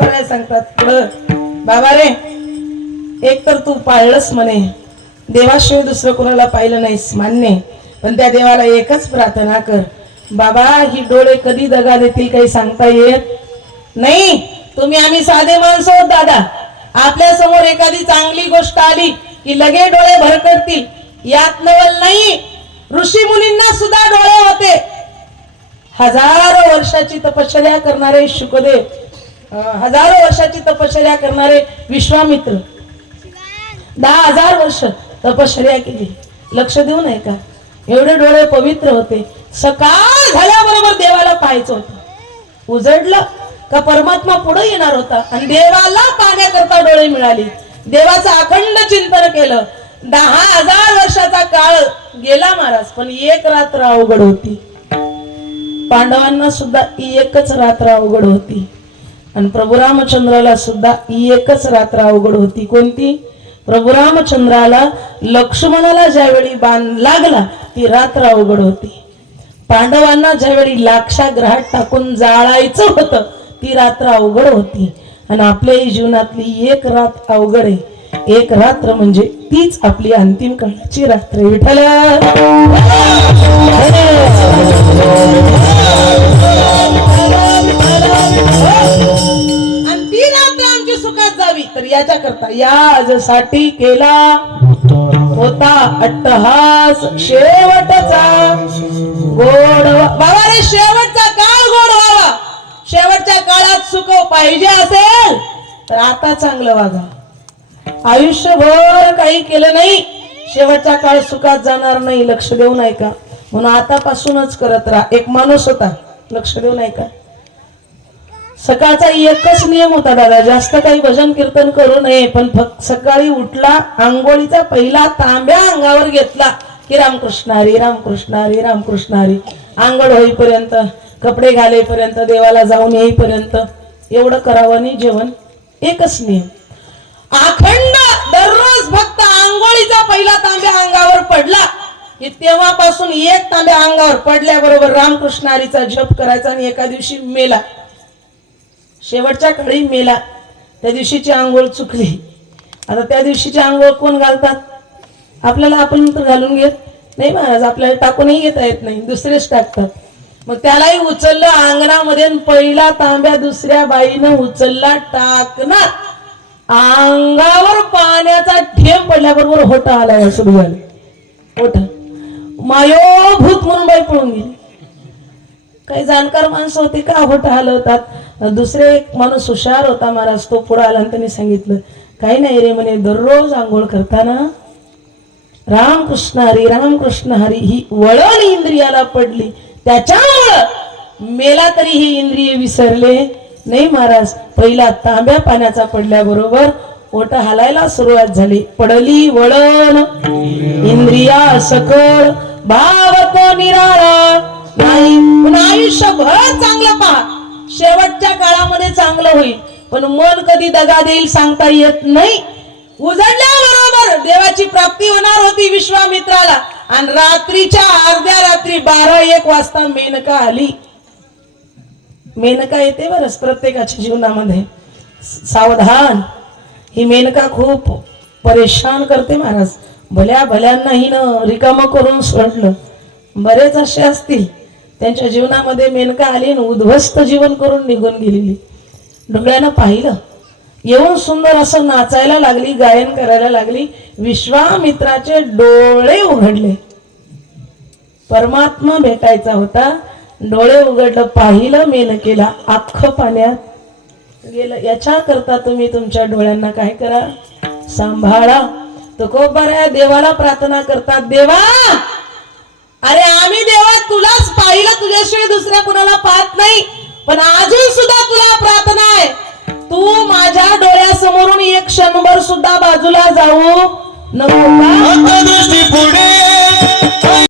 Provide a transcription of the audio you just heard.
सांगतात पुढं बाबा रे एक तर तू पाळलंस म्हणे. देवाशिवाय दुसरं कोणाला पाहिलं नाहीस मान्य पण त्या देवाला एकच प्रार्थना कर. बाबा ही डोळे कधी दगा देतील काही सांगता येत नाही. तुम्ही आम्ही साधे माणसं आहोत दादा. आपल्यासमोर एखादी चांगली गोष्ट आली की लगे डोळे भरकटतील. यात नवल नाही. ऋषी मुनींना सुद्धा डोळे होते. हजारो वर्षाची तपश्चर्या करणारे शुकदेव हजारो वर्षाची तपश्चर्या करणारे विश्वामित्र. दहा हजार वर्ष तपश्चर्या केली. लक्ष देऊ नये का एवढे डोळे पवित्र होते. सकाळ झाल्याबरोबर देवाला पाहायचं होतं. उजडलं का परमात्मा पुढे येणार होता? आणि देवाला पाहण्याकरता डोळे मिळाली. देवाचं अखंड चिंतन केलं. दहा हजार वर्षाचा काळ गेला महाराज पण एक रात्र अवघड होती. पांडवांना सुद्धा एकच रात्र अवघड होती. आणि प्रभू रामचंद्राला सुद्धा एकच रात्र अवघड होती. कोणती? प्रभू रामचंद्राला लक्ष्मणाला ज्यावेळी बाण लागला ती रात्र अवघड होती. पांडवांना ज्यावेळी लाक्षाग्रहात टाकून जाळायचं होतं ती रात्र अवघड होती. आणि आपल्याही जीवनातली एक रात अवघड आहे. एक रात्र म्हणजे तीच आपली अंतिम काळाची रात्र आहे. करता यासाठी केला. होता अट्टहास शेवटचा. गोड बाबा रे शेवटचा काळ गोड व्हावा. शेवटच्या काळात सुख पाहिजे असेल तर आता चांगलं वागा. आयुष्यभर काही केलं नाही शेवटचा काळ सुखात जाणार नाही लक्ष देऊ नाही का म्हणून आतापासूनच करत राहा. एक माणूस होता लक्ष देऊ नाही का सकाळचा एकच नियम होता दादा जास्त काही भजन कीर्तन करू नये पण फक्त सकाळी उठला आंघोळीचा पहिला तांब्या अंगावर घेतला की रामकृष्ण हरी रामकृष्ण हरी रामकृष्ण हरी. आंघोळ होईपर्यंत कपडे घालेपर्यंत देवाला जाऊन येईपर्यंत एवढं करावं नाही जेवण एकच नियम. अखंड दररोज फक्त आंघोळीचा पहिला तांब्या अंगावर पडला की तेव्हापासून एक तांब्या अंगावर पडल्याबरोबर रामकृष्ण हरीचा जप करायचा आणि एका दिवशी मेला. शेवटच्या काळी मेला. त्या दिवशीची आंघोळ चुकली. आता त्या दिवशीची आंघोळ कोण घालतात? आपल्याला आपण तर घालून घेत नाही महाराज आपल्याला टाकूनही घेता येत नाही दुसरेच टाकतात. मग त्यालाही उचललं अंगणामध्ये पहिला तांब्या दुसऱ्या बाईनं उचलला टाकणार. अंगावर पाण्याचा ठेम पडल्याबरोबर होटा आलाय सुरू झाले मायो मायोभूत म्हणून बाई पळून गेली. काही जाणकार माणसं होते का होट हलवतात दुसरे एक माणूस हुशार होता महाराज तो पुढे आला त्यांनी सांगितलं काही नाही रे म्हणे दररोज आंघोळ करताना रामकृष्ण हरी रामकृष्ण हरी ही वळण इंद्रियाला पडली. त्याच्यामुळं मेला तरी ही इंद्रिय विसरले. नाही महाराज पहिला तांब्या पाण्याचा पडल्याबरोबर ओट हालायला सुरुवात झाली. पडली वळण. इंद्रिया सकळ भाव तो निराळा. आयुष्यभर चांगलं पहा शेवटच्या काळामध्ये चांगलं होईल. पण मन कधी दगा देईल सांगता येत नाही. उजडल्याबरोबर देवाची प्राप्ती होणार होती विश्वामित्राला. आणि रात्रीच्या अर्ध्या रात्री बारा एक वाजता मेनका आली. मेनका येते बरंच प्रत्येकाच्या जीवनामध्ये. सावधान. ही मेनका खूप परेशान करते महाराज. भल्या भल्यांना हिनं रिकामं करून सोडलं. बरेच असे असतील. त्यांच्या जीवनामध्ये मेनका आली आणि उद्ध्वस्त जीवन करून निघून गेलेली. डोळ्यानं पाहिलं. येऊन सुंदर असं नाचायला लागली गायन करायला लागली. विश्वामित्राचे डोळे उघडले. परमात्मा भेटायचा होता. डोळे उघडलं पाहिलं मेनकेला अख्खं पाण्यात गेलं. याच्या करता तुम्ही तुमच्या डोळ्यांना काय करा? सांभाळा. तो खूप बऱ्या देवाला प्रार्थना करतात. देवा! अरे आम्ही देवा तुलाच पाहिलं तुझ्याशिवाय दुसऱ्या कुणाला पाहत नाही. पण अजून सुद्धा तुला प्रार्थना आहे. तू माझ्या डोळ्यासमोरून एक क्षणभर सुद्धा बाजूला जाऊ नको का?